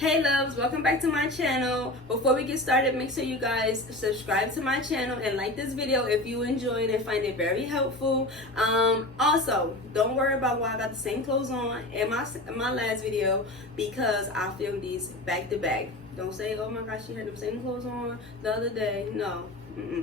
Hey loves, welcome back to my channel. Before we get started, make sure you guys subscribe to my channel and like this video if you enjoyed and find it very helpful. Also, don't worry about why I got the same clothes on in my last video because I filmed these back to back. Don't say, oh my gosh, she had the same clothes on the other day. No,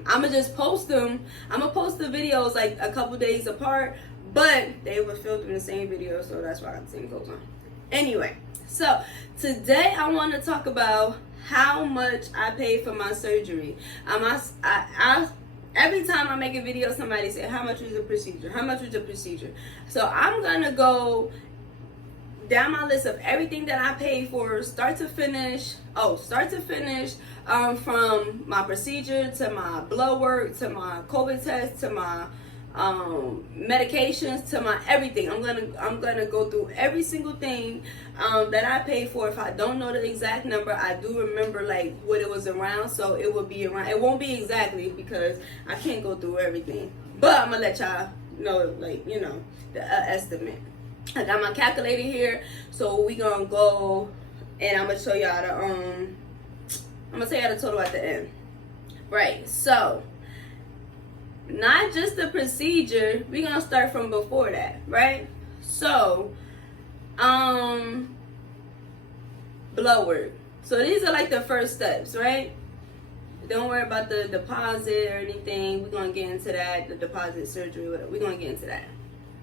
I'ma just post them. I'ma post the videos like a couple days apart, but they were filmed in the same video, so that's why I got the same clothes on. Anyway, so today I want to talk about how much I paid for my surgery. Every time I make a video, somebody say, how much was the procedure? How much was the procedure? So I'm going to go down my list of everything that I paid for, start to finish, from my procedure to my blood work to my COVID test to my medications to my everything. I'm gonna go through every single thing that I paid for. If I don't know the exact number, I do remember like what it was around, so it will be around. It won't be exactly because I can't go through everything, but I'm gonna let y'all know, like, you know, the estimate. I got my calculator here, so we gonna go and I'm gonna show y'all the I'm gonna tell y'all the total at the end. Right, so not just the procedure, we're gonna start from before that, right? So blood work. So these are like the first steps, right? Don't worry about the deposit or anything. We're gonna get into that, the deposit, surgery, whatever. We're gonna get into that.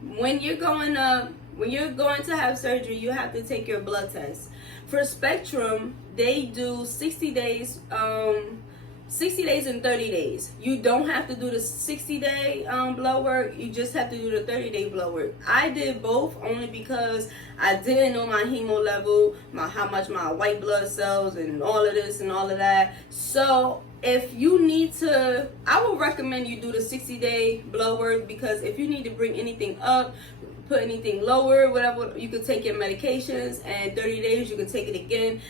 When you're going to have surgery, you have to take your blood test. For Spectrum, they do 60 days and 30 days. You don't have to do the 60-day blood work. You just have to do the 30-day blood work. I did both only because I didn't know my hemo level, how much my white blood cells and all of this and all of that. So if you need to, I would recommend you do the 60-day blood work, because if you need to bring anything up, put anything lower, whatever, you could take your medications, and 30 days you could take it again,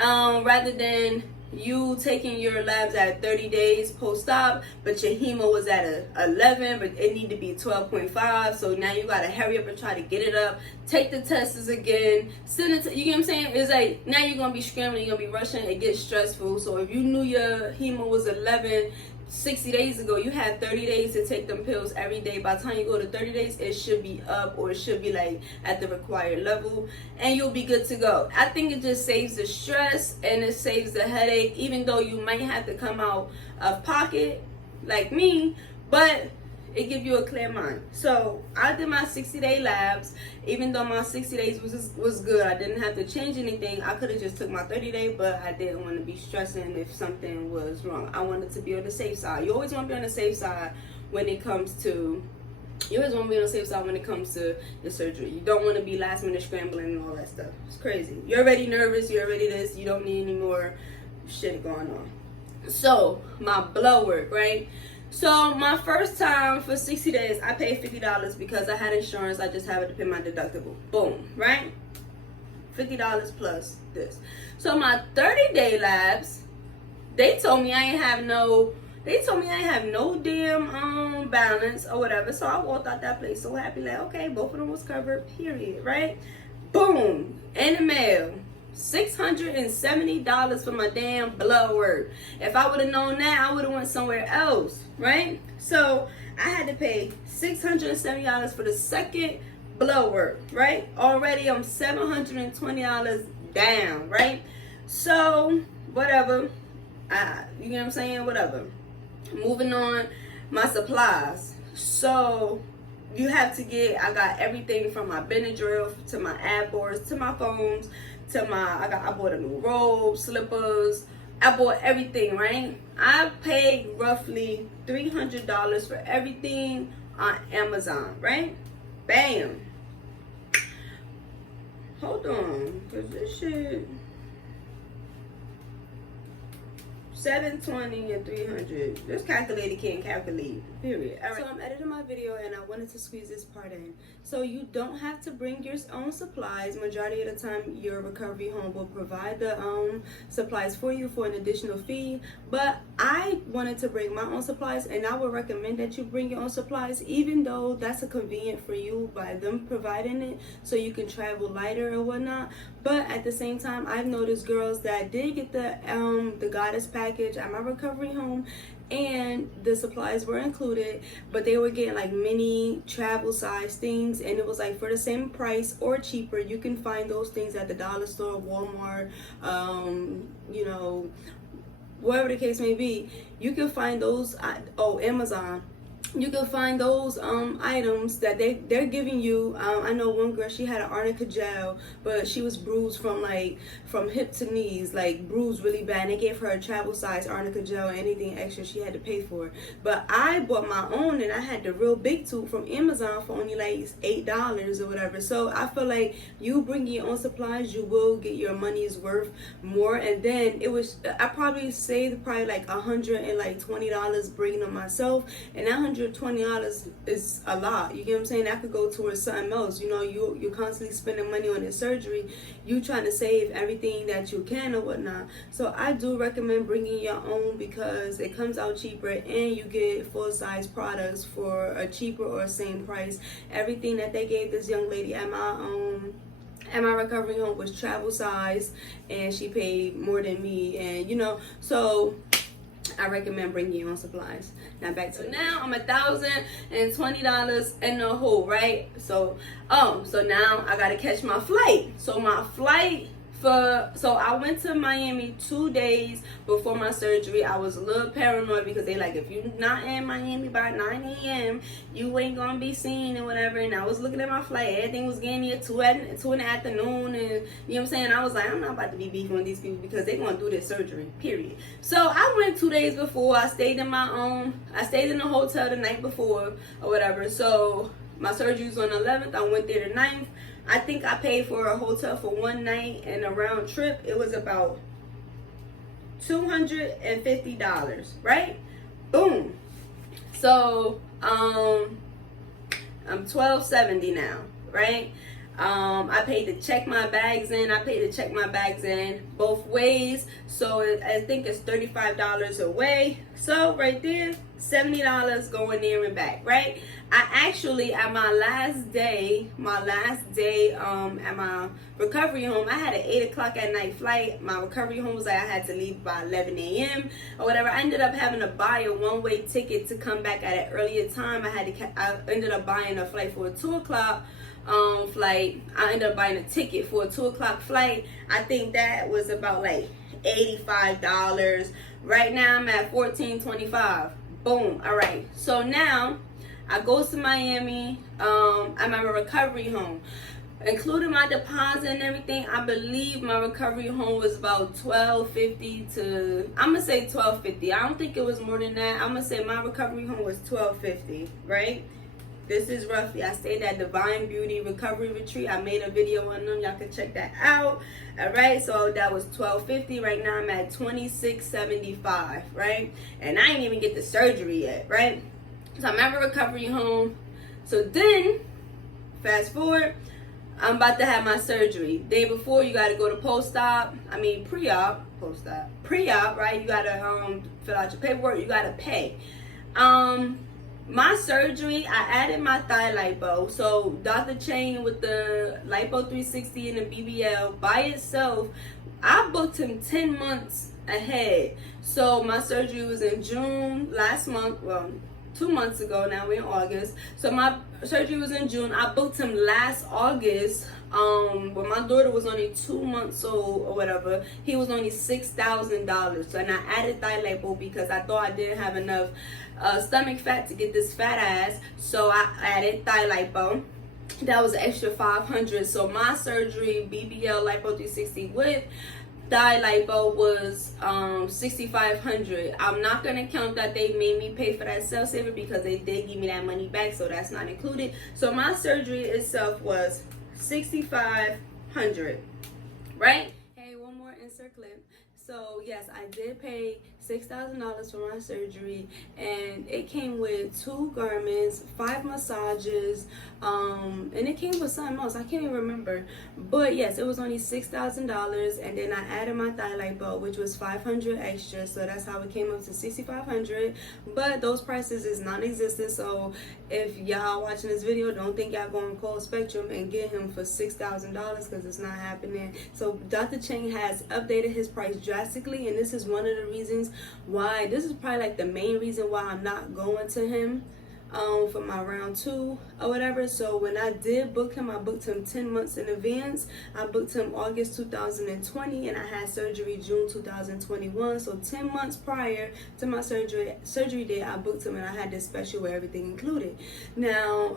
rather than you taking your labs at 30 days post-op, but your hemo was at 11, but it need to be 12.5. So now you gotta hurry up and try to get it up. Take the tests again. Send it to, you get what I'm saying? It's like now you're gonna be scrambling, you're gonna be rushing. It gets stressful. So if you knew your hemo was 11 60 days ago, you had 30 days to take them pills every day. By the time you go to 30 days, it should be up, or it should be like at the required level, and you'll be good to go. I think it just saves the stress and it saves the headache, even though you might have to come out of pocket like me, but it gives you a clear mind. So I did my 60-day labs. Even though my 60 days was good, I didn't have to change anything. I could have just took my 30-day, but I didn't want to be stressing if something was wrong. I wanted to be on the safe side. You always want to be on the safe side when it comes to your surgery. You don't want to be last minute scrambling and all that stuff. It's crazy. You're already nervous, you're already this, you don't need any more shit going on. So my blood work, right? So my first time for 60 days, I paid $50 because I had insurance. I just had to pay my deductible. Boom, right? $50 plus this. So my 30-day labs, they told me I ain't have no damn balance or whatever. So I walked out that place so happy, like, okay, both of them was covered, period, right? Boom, in the mail. $670 for my damn blood work. If I would have known that, I would have went somewhere else, right? So I had to pay $670 for the second blood work, right? Already I'm $720 down, right? So whatever, you know what I'm saying? Whatever. Moving on, my supplies. So you have to get, I got everything from my Benadryl to my ad boards to my foams to I bought a new robe, slippers. I bought everything, right? I paid roughly $300 for everything on Amazon, right? Bam. Hold on, cause this shit. 720 and 300. This calculator can't calculate, period. All right. So I'm editing my video and I wanted to squeeze this part in. So you don't have to bring your own supplies. Majority of the time your recovery home will provide the supplies for you for an additional fee. But I wanted to bring my own supplies, and I would recommend that you bring your own supplies, even though that's a convenient for you by them providing it so you can travel lighter or whatnot. But at the same time, I've noticed girls that did get the goddess package at my recovery home, and the supplies were included, but they were getting like mini travel size things, and it was like for the same price or cheaper. You can find those things at the dollar store, Walmart, you know, whatever the case may be. You can find those Amazon. You can find those items that they're giving you. I know one girl, she had an arnica gel, but she was bruised from hip to knees, like bruised really bad, and they gave her a travel size arnica gel, and anything extra she had to pay for. But I bought my own, and I had the real big tube from Amazon for only like $8 or whatever. So I feel like you bring your own supplies, you will get your money's worth more. And then I probably saved like $120 bringing them myself, and that $120 is a lot. You get what I'm saying? That could go towards something else. You know, you're constantly spending money on the surgery. You trying to save everything that you can or whatnot. So I do recommend bringing your own because it comes out cheaper, and you get full size products for a cheaper or same price. Everything that they gave this young lady at my recovery home was travel size, and she paid more than me. And you know, so I recommend bringing your own supplies. Now back to now I'm $1,020 in the hole, right? So now I gotta catch my flight. So my flight so I went to Miami 2 days before my surgery. I was a little paranoid because they like, if you're not in Miami by 9 a.m., you ain't gonna be seen and whatever. And I was looking at my flight, everything was getting here 2 in the afternoon, and you know what I'm saying? I was like, I'm not about to be beefing with these people because they're gonna do this surgery, period. So I went 2 days before. I stayed in the hotel the night before or whatever. So my surgery was on the 11th. I went there the 9th. I think I paid for a hotel for one night and a round trip. It was about $250, right? Boom. So I'm $1,270 now, right? I paid to check my bags in. I paid to check my bags in both ways. So I think it's $35 a way. So right there, $70 going there and back, right? I actually, at my last day at my recovery home, I had an 8 o'clock at night flight. My recovery home was like I had to leave by 11 a.m. or whatever. I ended up having to buy a one-way ticket to come back at an earlier time. I ended up buying a flight for a 2 o'clock flight. I ended up buying a ticket for a 2 o'clock flight. I think that was about like $85. Right now I'm at $1,425. Boom. All right. So now I go to Miami. I'm at my recovery home, including my deposit and everything. I believe my recovery home was about $1,250 to, I'm gonna say $1,250. I don't think it was more than that. I'm gonna say my recovery home was $1,250, right? This is roughly. I stayed at Divine Beauty Recovery Retreat. I made a video on them. Y'all can check that out. All right, so that was $1,250. Right now I'm at $2,675, right? And I ain't even get the surgery yet, right? So I'm at a recovery home. So then, fast forward, I'm about to have my surgery. Day before, you got to go to pre-op, right? You got to fill out your paperwork. You got to pay. My surgery, I added my thigh lipo. So Dr. Chang with the lipo 360 and the BBL by itself, I booked him 10 months ahead. So my surgery was in June last month. Well, 2 months ago. Now we're in August. So my surgery was in June. I booked him last August. When my daughter was only 2 months old or whatever, he was only $6,000. So, and I added thigh lipo because I thought I didn't have enough stomach fat to get this fat ass. So I added thigh lipo. That was an extra $500. So my surgery, BBL lipo 360 with thigh lipo, was $6,500. I'm not gonna count that they made me pay for that cell saver because they did give me that money back, so that's not included. So my surgery itself was $6,500, right? Hey, one more insert clip. So yes, I did pay $6,000 for my surgery, and it came with 2 garments, 5 massages, and it came with something else. I can't even remember. But yes, it was only $6,000, and then I added my thyroid belt, which was $500 extra. So that's how it came up to $6,500. But those prices is non-existent. So if y'all watching this video, don't think y'all going to call Spectrum and get him for $6,000, because it's not happening. So Dr. Chang has updated his price drastically, and this is one of the reasons why. This is probably like the main reason why I'm not going to him for my round 2 or whatever. So when I did book him, I booked him 10 months in advance. I booked him August 2020, and I had surgery June 2021. So 10 months prior to my surgery date, I booked him, and I had this special where everything included. Now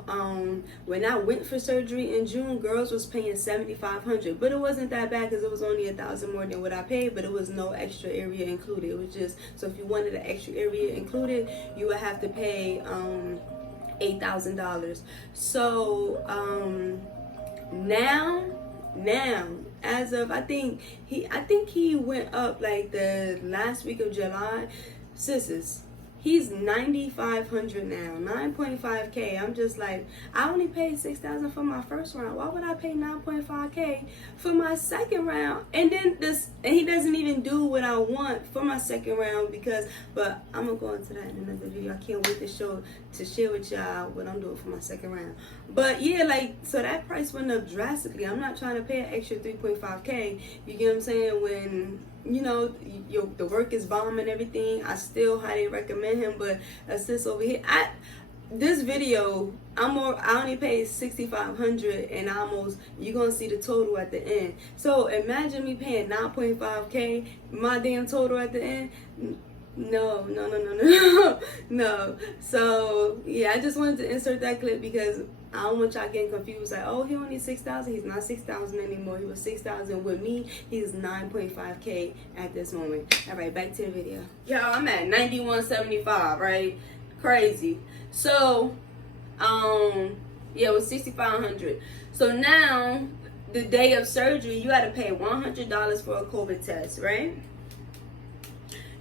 when I went for surgery in June, girls was paying $7,500, but it wasn't that bad because it was only $1,000 more than what I paid, but it was no extra area included. It was just, so if you wanted an extra area included, you would have to pay $8,000. So now as of I think he went up like the last week of July. Sisters, he's $9,500 now, 9.5K. I'm just like, I only paid $6,000 for my first round. Why would I pay 9.5K for my second round? And then he doesn't even do what I want for my second round, because, but I'm gonna go into that in another video. I can't wait to share with y'all what I'm doing for my second round. But yeah, like, so that price went up drastically. I'm not trying to pay an extra 3.5K. You get what I'm saying? When, you know, the work is bomb and everything, I still highly recommend him. But assist over here, this video, I only paid $6,500, and you're gonna see the total at the end. So imagine me paying 9.5K, my damn total at the end. No. No. So yeah, I just wanted to insert that clip because I don't want y'all getting confused. Like, oh, he only $6,000. He's not $6,000 anymore. He was $6,000 with me. He's 9.5K at this moment. All right, back to the video. Y'all, I'm at 91.75, right? Crazy. So, yeah, it was $6,500. So now, the day of surgery, you got to pay $100 for a COVID test, right?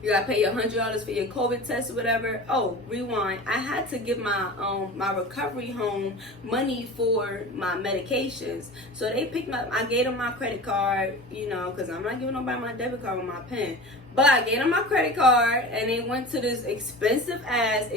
You gotta pay your $100 for your COVID test or whatever. Oh, rewind. I had to give my my recovery home money for my medications. So they picked up. I gave them my credit card, you know, because I'm not giving nobody my debit card with my pen. But I gave them my credit card, and they went to this expensive ass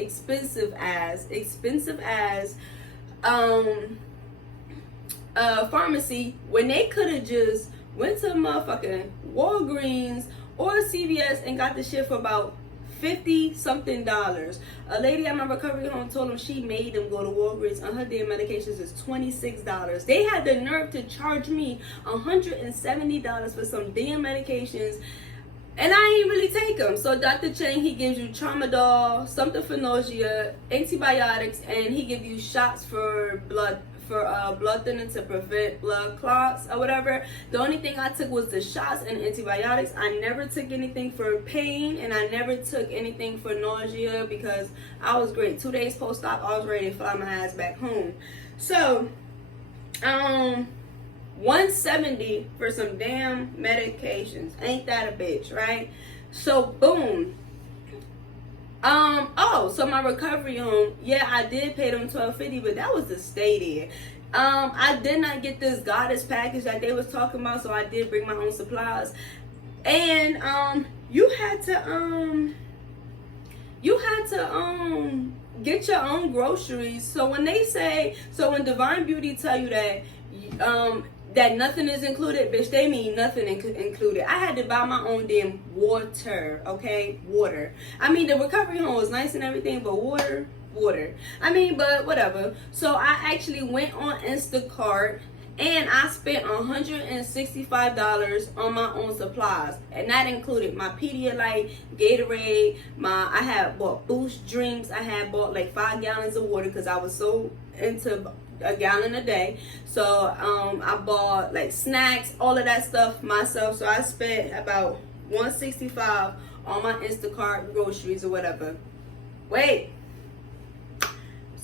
pharmacy, when they could have just went to motherfucking Walgreens or CVS and got the shit for about $50-something. A lady at my recovery home told them she made them go to Walgreens, and her damn medications is $26. They had the nerve to charge me $170 for some damn medications, and I ain't really take them. So Dr. Chang, he gives you tramadol, something for nausea, antibiotics, and he gives you shots for blood thinning to prevent blood clots or whatever. The only thing I took was the shots and antibiotics. I never took anything for pain, and I never took anything for nausea because I was great. 2 days post-op, I was ready to fly my ass back home. So, $170 for some damn medications. Ain't that a bitch, right? So, boom. So my recovery home, yeah, I did pay them $12.50, but that was to stay there. I did not get this goddess package that they was talking about, so I did bring my own supplies. And you had to get your own groceries. So when when Divine Beauty tell you that that nothing is included, bitch, they mean nothing included. I had to buy my own damn water, okay? Water. I mean, the recovery home was nice and everything, but water. I mean, but whatever. So I actually went on Instacart, and I spent $165 on my own supplies, and that included my Pedialyte, Gatorade, I had bought Boost drinks, I had bought like 5 gallons of water because I was so into a gallon a day. So I bought like snacks, all of that stuff myself. So I spent about $165 on my Instacart groceries or whatever. Wait.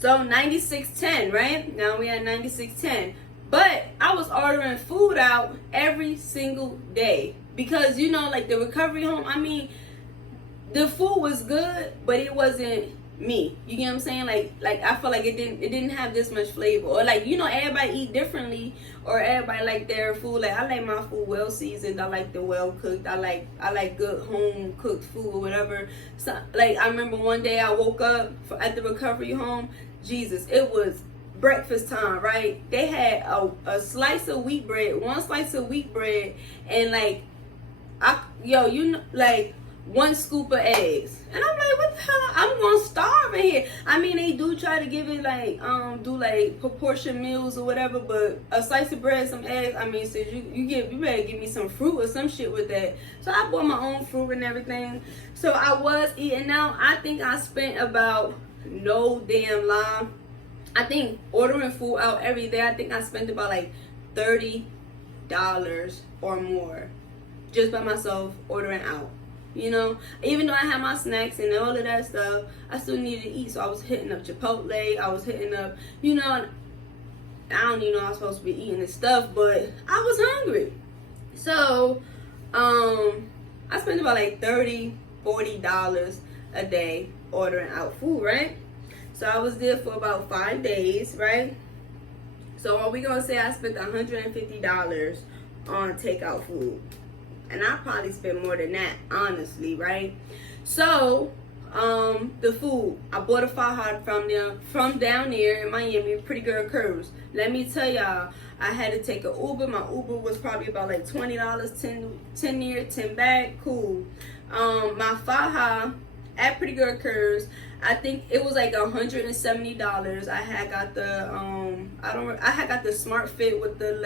So $96.10, right? Now we at $96.10. But I was ordering food out every single day because, you know, like the recovery home, I mean, the food was good, but it wasn't me. You get what I'm saying? Like I feel like it didn't have this much flavor. Or like, you know, everybody eat differently, or everybody like their food. Like I like my food well seasoned. I like the well cooked. I like good home cooked food or whatever. So like I remember one day I woke up at the recovery home. Jesus, it was breakfast time, right? They had a slice of wheat bread, one slice of wheat bread, and like like one scoop of eggs. And I'm like, what the hell? I'm gonna starve in here. I mean, they do try to give it like do like proportion meals or whatever, but a slice of bread, some eggs, I mean, since you better give me some fruit or some shit with that. So I bought my own fruit and everything. So I was eating out. I think I spent about, no damn lie, I think ordering food out every day, I think I spent about like $30 or more just by myself ordering out. You know, even though I had my snacks and all of that stuff, I still needed to eat. So I was hitting up Chipotle, I was hitting up, you know, I don't even know I was supposed to be eating this stuff, but I was hungry. So I spent about like $30-$40 a day ordering out food, right? So I was there for about 5 days, right? So are we gonna say I spent $150 on takeout food? And I probably spent more than that, honestly, right? So the food, I bought a faja from down there in Miami, Pretty Girl Curves. Let me tell y'all, I had to take an Uber. My Uber was probably about like $20, 10 here, 10 back, cool. My faja at Pretty Girl Curves, I think it was like $170. I had got the I had got the Smart Fit with the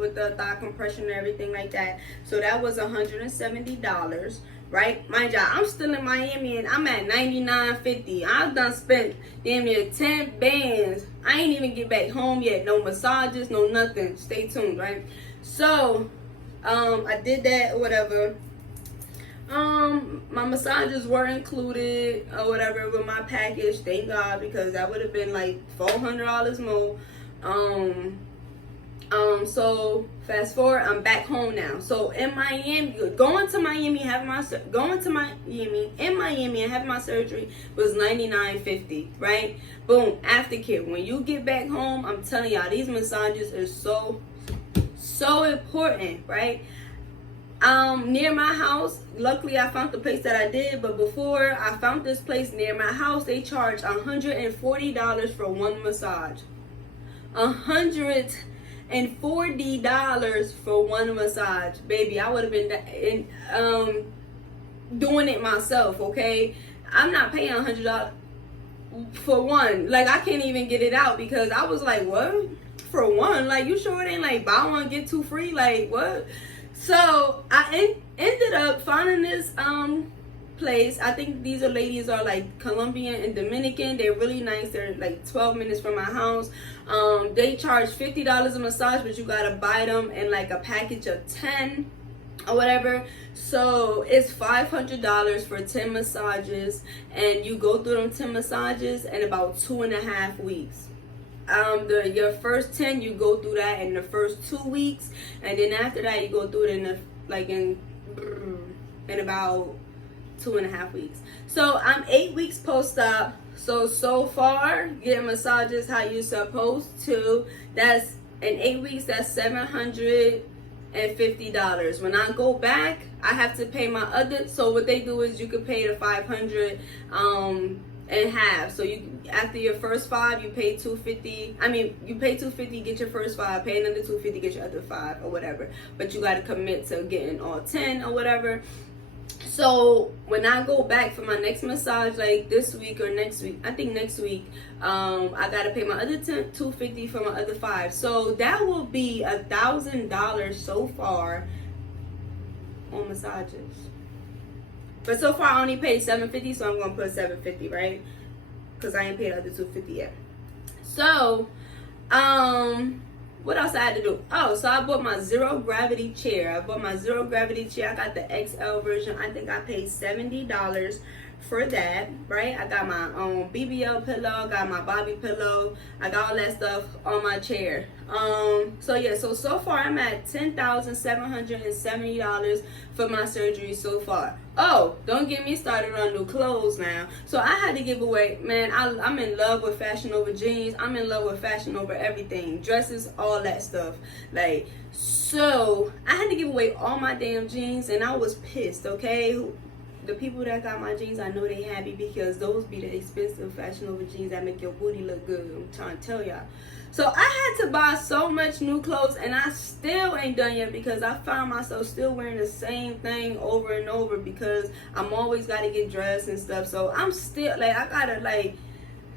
with the thigh compression and everything like that. So that was $170, right? Mind y'all, I'm still in Miami and I'm at $99.50. I've done spent damn near 10 bands. I ain't even get back home yet. No massages, no nothing. Stay tuned, right? So I did that or whatever. My massages were included or whatever with my package, thank God, because that would have been like $400 more. So fast forward, I'm back home now. So in Miami, going to Miami and having my surgery was $99.50, right? Boom, aftercare. When you get back home, I'm telling y'all, these massages are so important, right? Near my house, luckily I found the place that I did, but before I found this place near my house, they charge $140 for one massage. $140 for one massage. Baby, I would have been doing it myself, okay? I'm not paying $100 for one. Like, I can't even get it out because I was like, what? For one? Like, you sure it ain't like buy one, get two free? Like, what? So I ended up finding this place. I think these ladies are like Colombian and Dominican. They're really nice. They're like 12 minutes from my house. They charge $50 a massage, but you gotta buy them in like a package of 10 or whatever. So it's $500 for 10 massages, and you go through them 10 massages in about 2.5 weeks. Your first 10, you go through that in the first 2 weeks, and then after that you go through it in about 2.5 weeks. So I'm 8 weeks post-op. So far getting massages how you supposed to. That's in 8 weeks. That's $750. When I go back, I have to pay my other. So what they do is you could pay the $500 in half. So you, after your first 5, you pay $250. I mean, you pay $250, get your first 5, pay another $250, get your other 5 or whatever. But you got to commit to getting all 10 or whatever. So when I go back for my next massage, like this week or next week, I think next week, I gotta pay my other $250 for my other 5. So that will be $1,000 so far on massages. But so far I only paid $750, so I'm gonna put $750, right? Because I ain't paid the other $250 yet. So, what else I had to do? Oh, so I bought my zero gravity chair. I got the XL version. I think I paid $70, for that, right? I got my BBL pillow, got my Bobby pillow, I got all that stuff on my chair. So yeah, so far I'm at $10,770 for my surgery so far. Oh, don't get me started on new clothes now. So I had to give away, man, I'm in love with fashion over jeans. I'm in love with fashion over everything. Dresses, all that stuff. Like, so I had to give away all my damn jeans, and I was pissed, okay? The people that got my jeans, I know they happy, because those be the expensive fashion over jeans that make your booty look good. I'm trying to tell y'all. So I had to buy so much new clothes, and I still ain't done yet, because I found myself still wearing the same thing over and over, because I'm always got to get dressed and stuff. So I'm still, like, I gotta, like,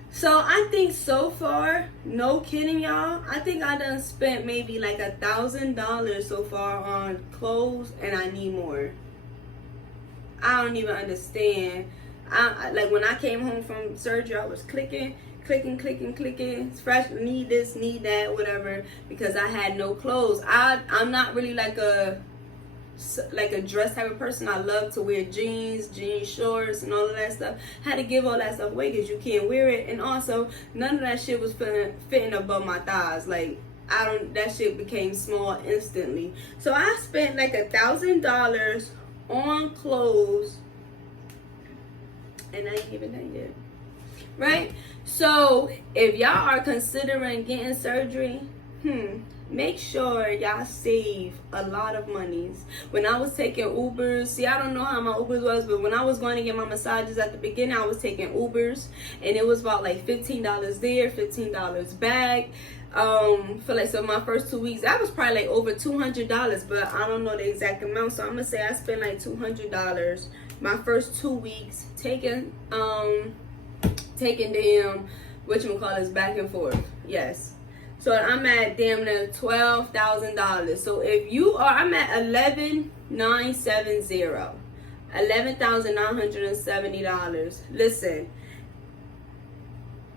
so I think so far, no kidding y'all, I think I done spent maybe like $1,000 so far on clothes, and I need more. I don't even understand. I like, when I came home from surgery, I was clicking, fresh, need this, need that, whatever, because I had no clothes. I'm not really like a dress type of person. I love to wear jeans shorts, and all of that stuff. Had to give all that stuff away because you can't wear it, and also none of that shit was fitting above my thighs. Like, that shit became small instantly. So I spent like $1,000 on clothes, and I ain't even done yet, right? So if y'all are considering getting surgery, make sure y'all save a lot of monies. When I was taking Ubers, see, I don't know how my Ubers was, but when I was going to get my massages at the beginning, I was taking Ubers, and it was about like $15 there, $15 back. For like, so my first 2 weeks, that was probably like over $200, but I don't know the exact amount, so I'm gonna say I spent like $200 my first 2 weeks taking damn, whatchamacallit, back and forth. Yes. So I'm at damn near $12,000. So if you are, I'm at $11,970. Listen,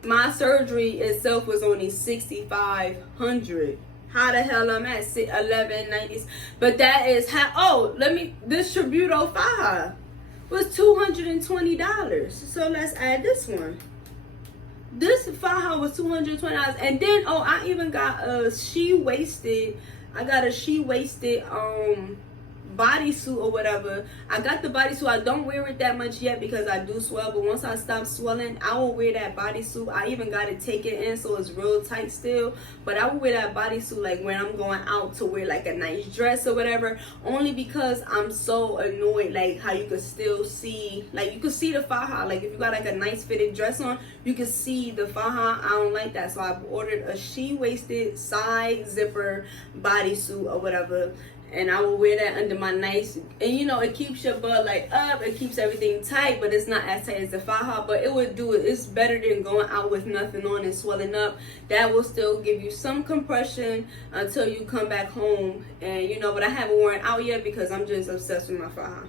my surgery itself was only $6,500. How the hell I'm at $1190? But that is how. Oh, this Tributo faja was $220. So let's add this one. This faja was $220, and then I even got a she-waisted bodysuit or whatever. I got the bodysuit. I don't wear it that much yet because I do swell, but once I stop swelling, I will wear that bodysuit. I even got it taken in, so it's real tight still, but I will wear that bodysuit like when I'm going out to wear like a nice dress or whatever, only because I'm so annoyed like how you could still see, like you could see the faja. Like if you got like a nice fitted dress on, you can see the faja. I don't like that, so I ordered a she-waisted side zipper bodysuit or whatever, and I will wear that under my nice, and you know, it keeps your butt like up, it keeps everything tight, but it's not as tight as the faja, but it would do it. It's better than going out with nothing on and swelling up. That will still give you some compression until you come back home, and you know, but I haven't worn it out yet because I'm just obsessed with my faja.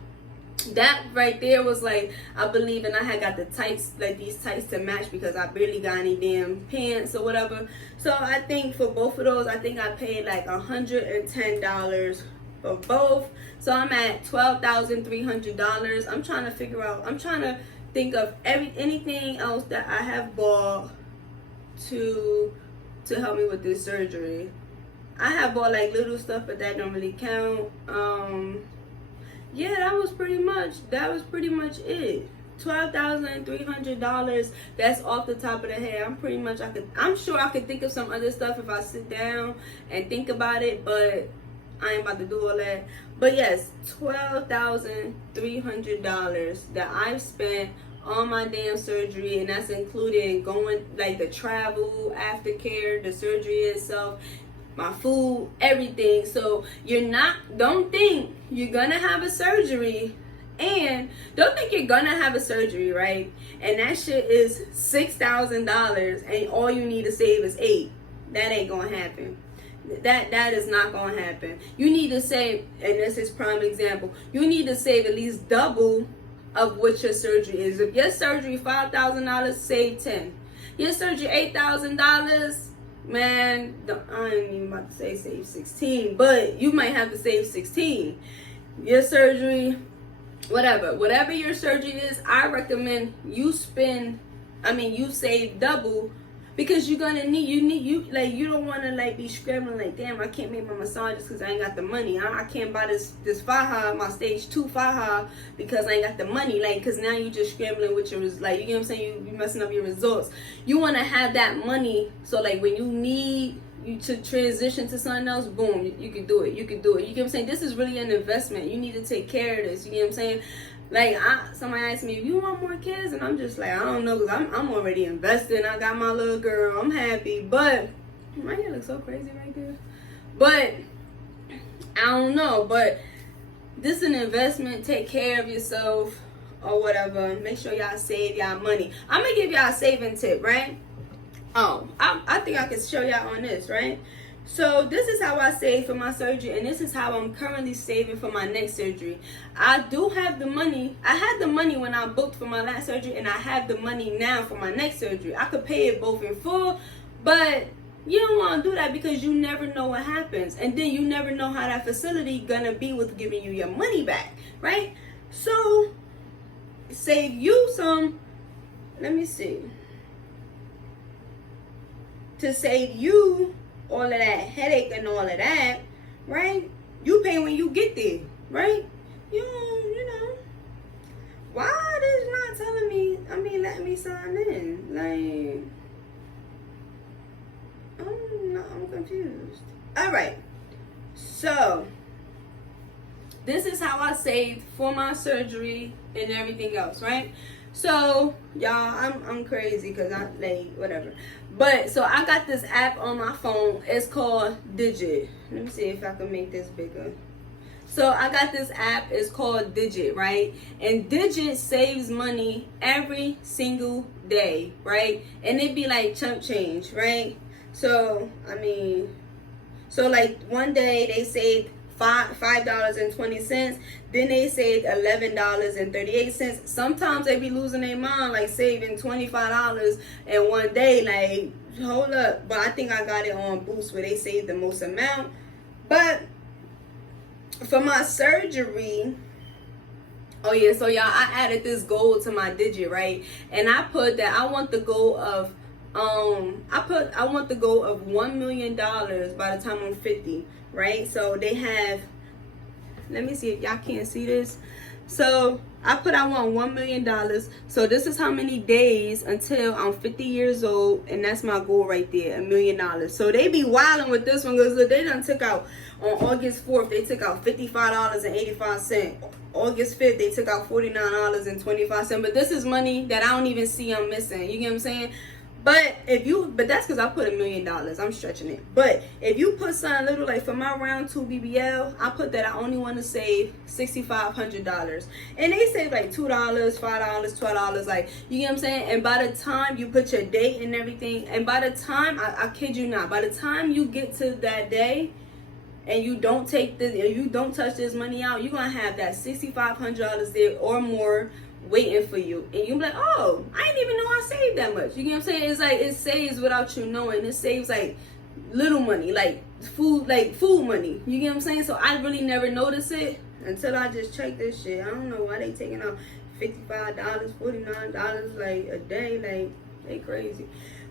That right there was like, I believe, and I had got the tights, like these tights to match, because I barely got any damn pants or whatever. So I think for both of those, I think I paid like $110 for both. So I'm at $12,300. I'm trying to think of anything else that I have bought to help me with this surgery. I have bought like little stuff, but that don't really count. Yeah, that was pretty much it. $12,300. That's off the top of the head. I'm sure I could think of some other stuff if I sit down and think about it, but I ain't about to do all that. But yes, $12,300 that I've spent on my damn surgery, and that's including going like the travel, aftercare, the surgery itself, my food, everything. So don't think you're gonna have a surgery, and don't think you're gonna have a surgery, right? And that shit is $6,000, and all you need to save is $8,000. That ain't gonna happen. That is not gonna happen. You need to save, and this is prime example, you need to save at least double of what your surgery is. If your surgery $5,000, save $10,000. Your surgery $8,000, man, I ain't even about to say save $16,000, but you might have to save $16,000. Your surgery whatever your surgery is, I recommend you you save double, because you're gonna need you don't want to like be scrambling like, damn, I can't make my massages because I ain't got the money. I can't buy this faja, my stage 2 faja, because I ain't got the money, like, because now you just scrambling with your, like, you get what I'm saying, you messing up your results. You want to have that money, so like when you need you to transition to something else, boom, you can do it. You get what I'm saying? This is really an investment. You need to take care of this. You get what I'm saying? Like, somebody asked me, if you want more kids, and I'm just like, I don't know, because I'm already invested. I got my little girl. I'm happy. But my hair looks so crazy right there. But I don't know. But this is an investment. Take care of yourself or whatever. Make sure y'all save y'all money. I'm going to give y'all a saving tip, right? Oh, I think I can show y'all on this, right? So this is how I save for my surgery, and this is how I'm currently saving for my next surgery. I do have the money. I had the money when I booked for my last surgery, and I have the money now for my next surgery. I could pay it both in full, but you don't want to do that because you never know what happens, and then you never know how that facility gonna be with giving you your money back, right? So save you some. Let me see. To save you all of that headache and all of that, right? You pay when you get there, right? You know. Why is not telling me, letting me sign in? Like, I'm confused. All right. So, this is how I saved for my surgery and everything else, right? So, y'all, I'm crazy because I, like, whatever. But, so I got this app on my phone. It's called Digit. Let me see if I can make this bigger. So, I got this app. It's called Digit, right? And Digit saves money every single day, right? And it be like chump change, right? So, so like one day they saved $5.20. Then they saved $11.38. Sometimes they be losing their mind, like saving $25 in one day. Like, hold up. But I think I got it on Boost where they saved the most amount. But for my surgery, oh yeah, so y'all, I added this goal to my Digit, right? And I put that I want the goal of I want the goal of $1 million by the time I'm 50, right? So they have, let me see if y'all can't see this. So I want $1 million. So this is how many days until I'm 50 years old, and that's my goal right there, $1 million. So they be wilding with this one because they done took out on August 4th. They took out $55.85. August 5th, they took out $49.25. But this is money that I don't even see I'm missing. You get what I'm saying? But that's because I put $1 million. I'm stretching it. But if you put something little, like for my round 2 BBL, I put that I only want to save $6,500. And they save like $2, $5, $12. Like, you get what I'm saying? And by the time you put your date and everything, and by the time, I kid you not, by the time you get to that day, and you don't touch this money out, you're going to have that $6,500 there or more waiting for you, and you be like, oh, I didn't even know I saved that much. You get what I'm saying? It's like it saves without you knowing. It saves like little money, like food money. You get what I'm saying? So I really never noticed it until I just checked this shit. I don't know why they taking out $55, $49 like a day. Like, they crazy.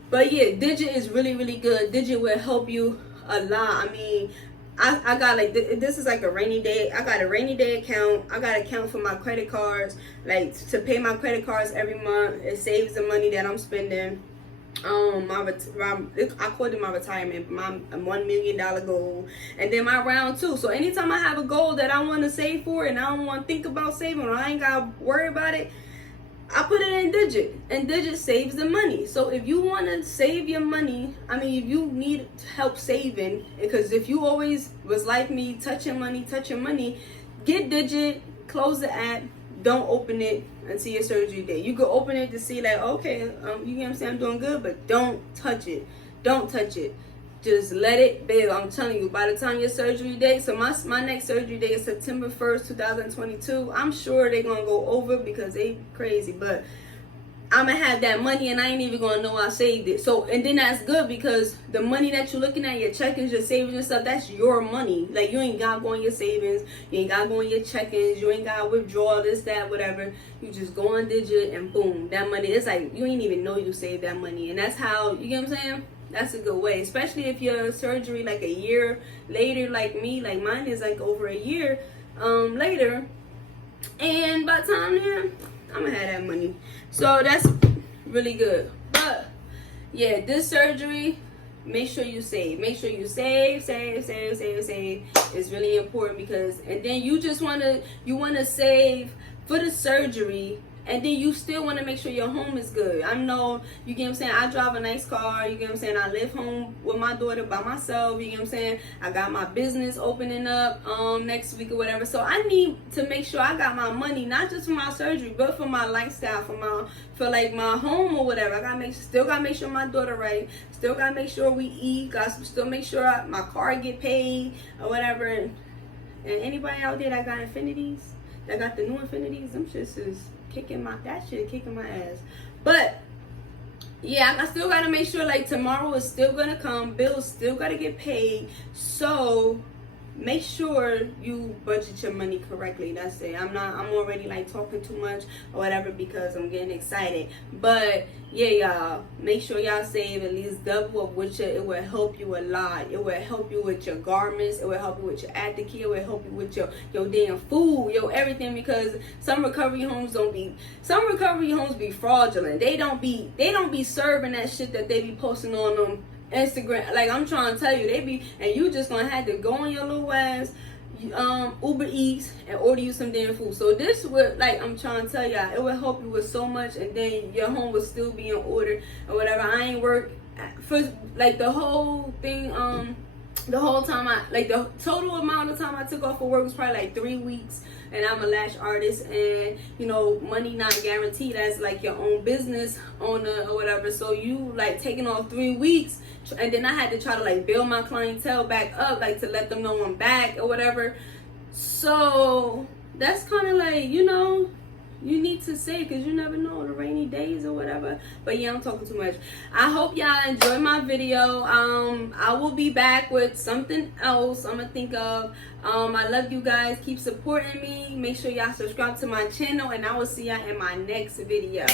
But yeah, Digit is really, really good. Digit will help you a lot. I mean, I got like, this is like a rainy day. I got a rainy day account. I got an account for my credit cards, like to pay my credit cards every month. It saves the money that I'm spending. I called it my retirement, my $1 million goal, and then my round 2. So anytime I have a goal that I want to save for, and I don't want to think about saving, or I ain't got to worry about it, I put it in Digit, and Digit saves the money. So if you want to save your money, if you need help saving, because if you always was like me, touching money, get Digit, close the app, don't open it until your surgery day. You can open it to see like, okay, you get what I'm saying, I'm doing good, but don't touch it. Don't touch it. Just let it, babe. I'm telling you, by the time your surgery date, so my next surgery date is September 1st, 2022. I'm sure they're going to go over because they crazy. But I'm gonna have that money and I ain't even gonna know I saved it. So, and then that's good because the money that you're looking at, your checkings, your savings and stuff, that's your money. Like, you ain't gotta go in your savings, you ain't gotta go in your checkings, you ain't gotta withdraw this, that, whatever. You just go on Digit and boom, that money, it's like you ain't even know you saved that money. And that's how, you get what I'm saying? That's a good way, especially if your surgery like a year later, like me, like mine is like over a year later. And by the time then, I'm gonna have that money. So that's really good. But yeah, this surgery, make sure you save. Make sure you save. It's really important because, and then you just wanna save for the surgery. And then you still want to make sure your home is good. I know, you get what I'm saying, I drive a nice car, you get what I'm saying, I live home with my daughter by myself, you get what I'm saying, I got my business opening up next week or whatever. So I need to make sure I got my money, not just for my surgery, but for my lifestyle, for like my home or whatever. I still gotta make sure my daughter right, still gotta make sure we eat, gotta still make sure my car get paid or whatever. And anybody out there that got Infinities, that got the new Infinities, them shits is kicking my ass. But yeah, I still gotta make sure like tomorrow is still gonna come, bills still gotta get paid. So make sure you budget your money correctly. That's it. I'm already like talking too much or whatever because I'm getting excited. But yeah, y'all, make sure y'all save at least double of which it will help you a lot. It will help you with your garments, it will help you with your Aftercare, it will help you with your damn food, everything, because some recovery homes be fraudulent. They don't be serving that shit that they be posting on them Instagram. Like, I'm trying to tell you, they be, and you just gonna have to go on your little ass Uber Eats and order you some damn food. So this would, like, I'm trying to tell y'all, it will help you with so much, and then your home will still be in order or whatever. I ain't work for like the whole thing, the whole time the total amount of time I took off for work was probably like 3 weeks. And I'm a lash artist, and money not guaranteed as like your own business owner or whatever. So you like taking off 3 weeks, and then I had to try to like build my clientele back up, like to let them know I'm back or whatever. So that's kind of like, you need to save, because you never know the rainy days or whatever. But yeah, I'm talking too much. I hope y'all enjoyed my video. I will be back with something else I'm gonna think of. I love you guys. Keep supporting me. Make sure y'all subscribe to my channel, and I will see y'all in my next video.